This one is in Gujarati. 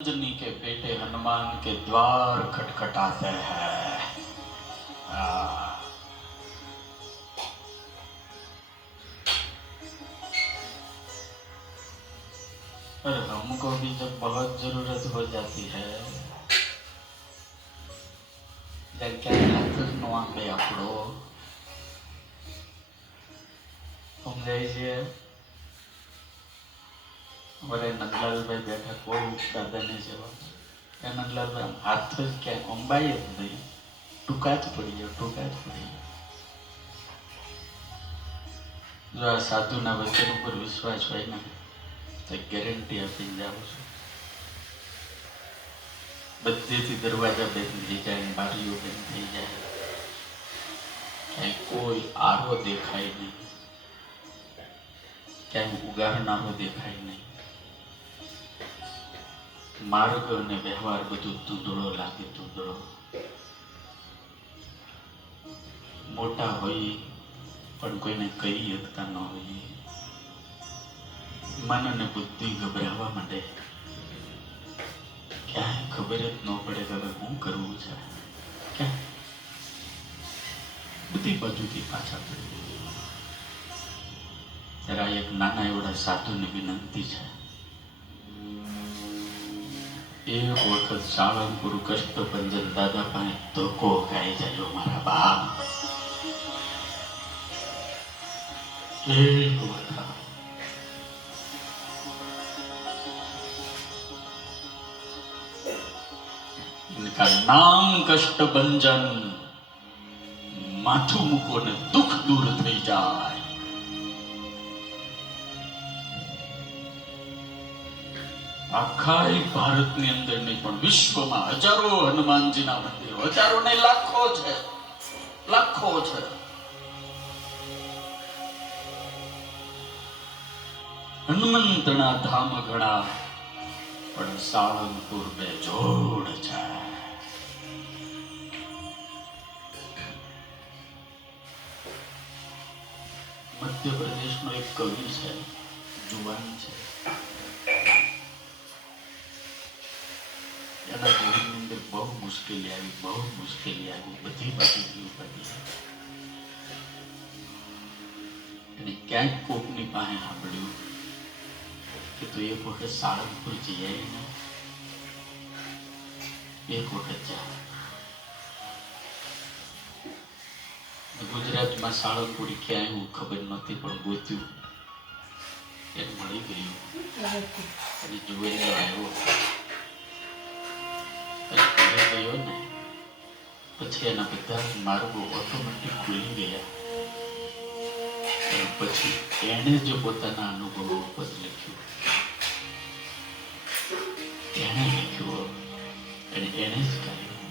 अंजनी के बेटे हनुमान के द्वार खटखटाते हैं। पर हमको भी जब बहुत जरूरत हो जाती है નો આપે આપણો સમજાય છે। અમારે નંદલાલભાઈ બેઠા કોઈ દાદાને જેવા નંદલાલભાઈ આમ હાથ જ ક્યાંય અંબાય જ નહીં, ટૂંકા જ પડી જાય, ટૂંકા જ પડી જાય। જો આ સાધુના વચન ઉપર વિશ્વાસ હોય ને તો ગેરંટી આપીને જાઉં છું, બધેથી દરવાજા બંધ થઈ જાય, બારીઓ બંધ થઈ જાય, ક્યાંય કોઈ આરો દેખાય નહીં, ક્યાંય ઉગારનારો દેખાય નહીં, માર્ગ અને વ્યવહાર બધું ધૂંધળો લાગે, ધૂંધળો। મોટા હોઈએ પણ કોઈને કહી શકતા ન હોઈએ, મન અને બુદ્ધિ ગભરાવા માંડે, ક્યાંય ખબર જ ન પડે કે હવે શું કરવું છે, ક્યાં બધી બાજુથી પાછા પડી। ત્યારે એક નાના એવડા સાધુની વિનંતી છે, એક વખત સાળંગપુર કષ્ટભંજન દાદા પાસે ધોકો ખાઈ જાય મારા બાપ, એક વખત इनका नाम कष्टभंजन, माथुं મૂકો ને દુઃખ દૂર થઈ જાય। આખા ભારતની અંદર નહીં પણ વિશ્વમાં હજારો હનુમાનજીના મંદિરો, હજારો ને લાખો છે, લાખો છે। હનુમંતના ધામ ઘણા પણ સાળંગપુર બેજોડ છે। મધ્યપ્રદેશનો એક કવિ છે, જુવાન છે, એના જીવનની અંદર બહુ મુશ્કેલી આવી, બહુ મુશ્કેલી આવી, બધી બાજુથી ઉપાધી। અને ક્યાંક કોકની પાસે સાંભળ્યું કે તું એક વખત સાળંગપુર જઈ આવી ને, એક વખત જા। ગુજરાતમાં સાળંગપુર ક્યાં આવ્યું ખબર નહોતી, પણ ગોત્યું, એને મળી ગયું અને જોઈને આવ્યો ગયો ને પછી એના બધા માર્ગો ઓટોમેટિક ખુલી ગયા। અને પછી એને જે પોતાના અનુભવો ઉપર લખ્યું, એને લખ્યું અને એને જ કહ્યું।